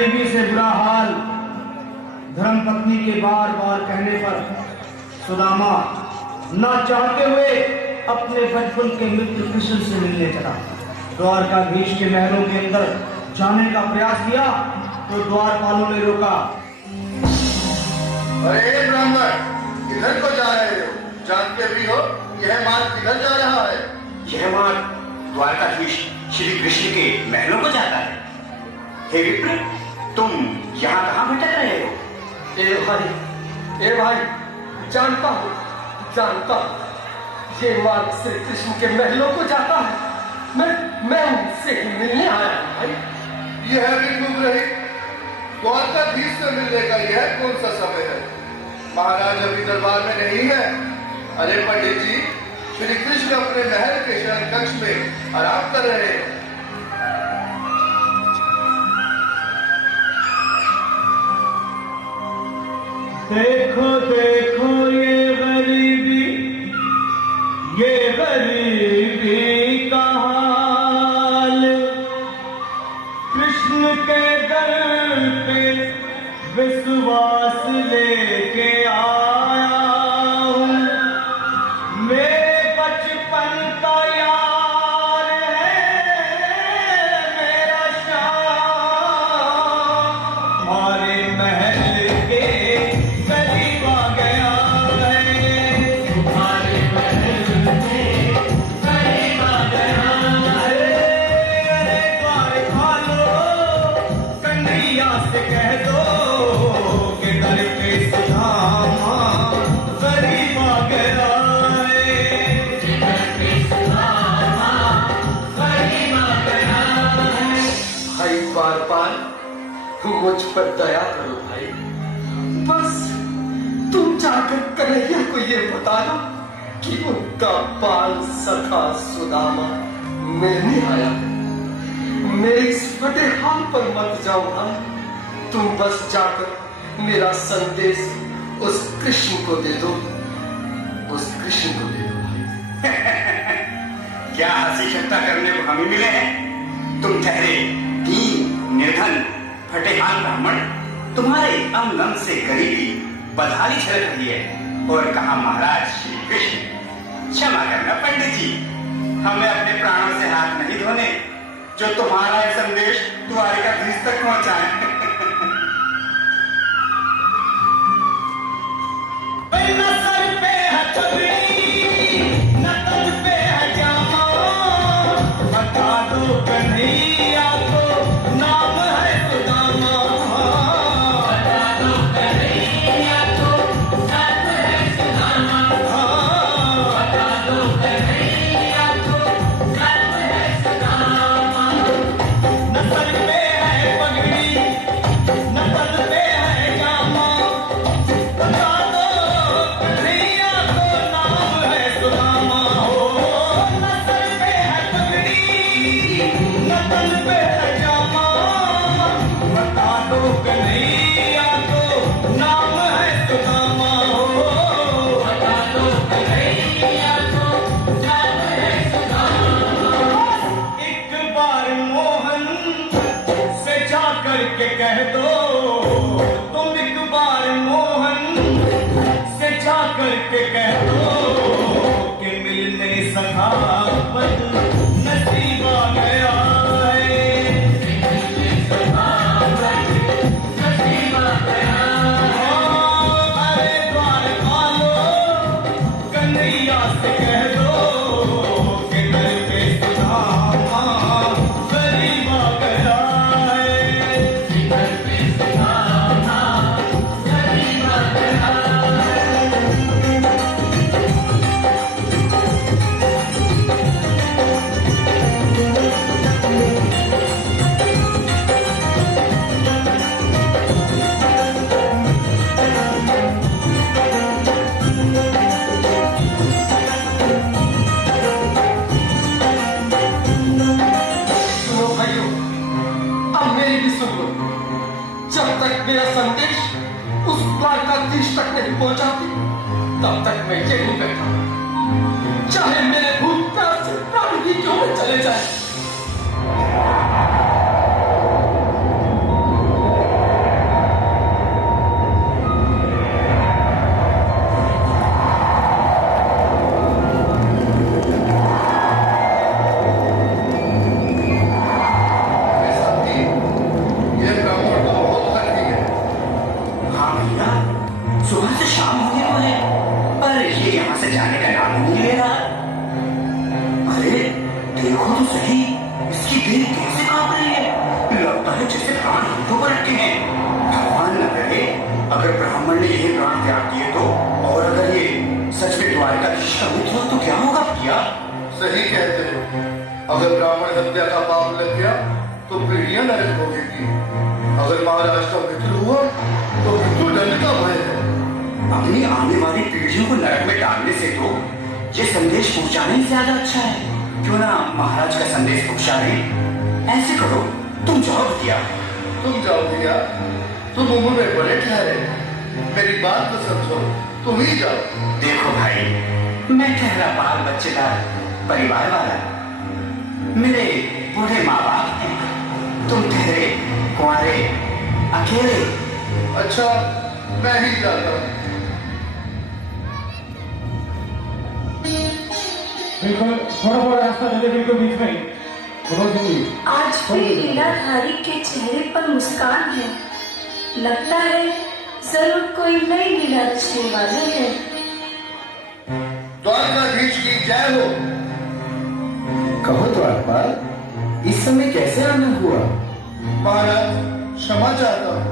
गरीबी से बुरा हाल धर्मपत्नी के बार बार कहने पर सुदामा न चाहते हुए अपने बचपन के मित्र कृष्ण से मिलने चला। द्वारकाधीश के महलों के अंदर जाने का प्रयास किया तो द्वारपालों ने रोका। अरे ब्राह्मण, किधर को जा रहे हो? जानते भी हो यह मार्ग किधर जा रहा है? यह मार्ग द्वारकाधीश श्री कृष्ण के महलों को जाता है। हे विप्र, तुम यहाँ कहाँ भटक रहे हो? ए भाई, जानता हूँ ये मार्ग श्री कृष्ण के महलों को जाता है। मैं उनसे ही मिलने आया हूँ भाई। यह भी डूब रही द्वारकाधीश से मिलने का यह कौन सा समय है? महाराज अभी दरबार में नहीं है। अरे पंडित जी, श्री कृष्ण अपने महल के शयन कक्ष में आराम कर रहे हैं। देखो देखो ये गरीबी का हाल, कृष्ण के दर पे विश्वास लेके आया हूँ। मेरे बचपन का यार है मेरा श्याम, हमारे महल के करीब आ गया है, हमारे महल के करीब आ गया है। अरे द्वार खोलो, कन्हैया से कह दो कि दर पे सुदामा करीब आ गया है, दर पे सुदामा करीब आ गया है। भाई बार मुझ पर दया करो भाई। बस तुम जाकर कन्हैया को ये बता दो कि उनका बाल सखा सुदामा मिलने आया है। मेरे इस फटे हाल पर मत जाओ भाई। तुम बस जाकर मेरा संदेश उस कृष्ण को दे दो, उस कृष्ण को दे दो भाई। क्या हंसी ठट्टा करने को हमें मिले हैं? तुम ठहरे दीन निर्धन फटेहाल ब्राह्मण, तुम्हारे अंग अंग से गरीबी बदहाली छलक रही है। और कहा महाराज श्री कृष्ण। क्षमा करना पंडित जी, हमें अपने प्राणों से हाथ नहीं धोने जो तुम्हारा यह संदेश द्वारकाधीश तक पहुंचाए। न सर पे है पगड़ी, न तन पे है जामा, बता दो कन्हैया को नाम है सुदामा, बता दो कन्हैया को नाम है सुदामा, बता दो कन्हैया को नाम है सुदामा। न सर पे है पगड़ी, न तन पे है जामा, बता दो कन्हैया को नाम है सुदामा। हो न सर पे है पगड़ी, न तन पे है जामा, बता दो कन्हैया को नाम है सुदामा। हो बता दो कन्हैया को नाम है सुदामा। एक बार मोहन से जा करके कह दो, तुम एक बार मोहन से जा करके कह दो कि मिलने सखावत नसीब आ गया है, मिलने सखावत नसीब आ गया है। अरे द्वार खोलो, कन्हैया से कह दो कि दर पे सुदामा करीब आ गया है, दर पे सुदामा करीब आ गया है। सुनो भाइयों, अब मेरी भी सुन लो। जब तक मेरा संदेश उस द्वारकाधीश तक नहीं पहुंचाती, तब तक मैं यहीं बैठा, चाहे मेरे भूत प्यार से प्राण भी क्यों न चले जाए। ये यहाँ से जाने का नाम नहीं ले रहा। अरे देखो तो सही, इसकी देह कैसे कांप रही है। लगता है जैसे प्राण हाथों पर अटके हैं। भगवान न करे अगर ब्राह्मण ने ये प्राण त्याग दिए तो, और अगर ये सच में द्वारकाधीश का मित्र हो तो क्या होगा भैया? सही कहते हो। अगर ब्राह्मण हत्या का पाप लग गया तो पीढ़ियां नरक भोगेगी। अगर महाराज का मित्र हुआ तो मृत्यु दंड का भय है। अपनी आने वाली पीढ़ियों को नरक में डालने से तो ये संदेश पहुंचाने ही ज्यादा अच्छा है। क्यों ना महाराज का संदेश पहुंचा रहे। ऐसे करो, तुम जाओ भैया। तुम जाओ भैया, तुम उम्र में बड़े ठहरे, मेरी बात तो समझो, तुम ही जाओ। देखो भाई, मैं ठहरा बाल बच्चेदार परिवार वाला, मेरे बूढ़े माँ बाप हैं। तुम ठहरे कुंवारे अकेले। अच्छा, मैं ही जाता हूँ। बिल्कुल थोड़ा रास्ता चले, बिल्कुल बीच में आज भी लीलाधारी के चेहरे पर मुस्कान है। लगता है जरूर कोई नई लीला रचने वाले हैं। द्वारकाधीश की जय हो। कहो द्वारपाल, इस समय कैसे आना हुआ? महाराज क्षमा चाहता हूँ,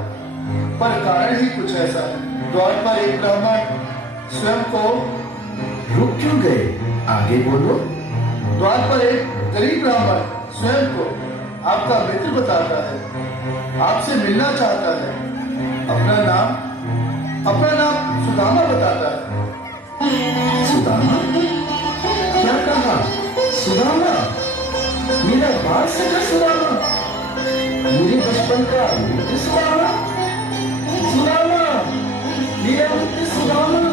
पर कारण ही कुछ ऐसा है। द्वार पर एक ब्राह्मण स्वयं को रुक क्यों गए? आगे बोलो। द्वार पर एक गरीब ब्राह्मण स्वयं को आपका मित्र बताता है, आपसे मिलना चाहता है। अपना नाम सुदामा बताता है। सुदामा? क्या कहा? सुदामा? मेरा बाल सका सुदामा? मेरे बचपन का मित्र सुदामा? सुदामा? मेरा मित्र सुदामा?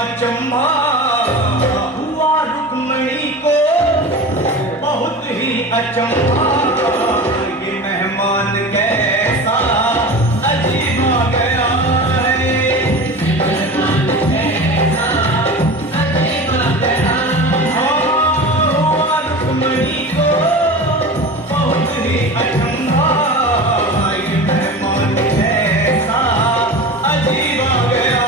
अचंभा हुआ रुक्मणी को बहुत ही अचंभा। ये मेहमान कैसा अजीब आ गया है। हुआ रुक्मणी को बहुत ही अचंभा। ये मेहमान कैसा अजीब आ गया।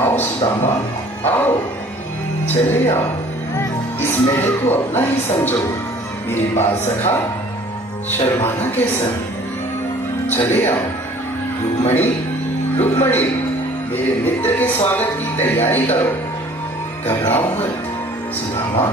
आओ सुदामा, आओ, चले आओ। इस मेले को अपना ही समझो। मेरी बाल सखा, शर्माना कैसा? चले आओ। रुक्मणी, रुक्मणी, मेरे मित्र के स्वागत की तैयारी करो। घबराओ मत सुदामा।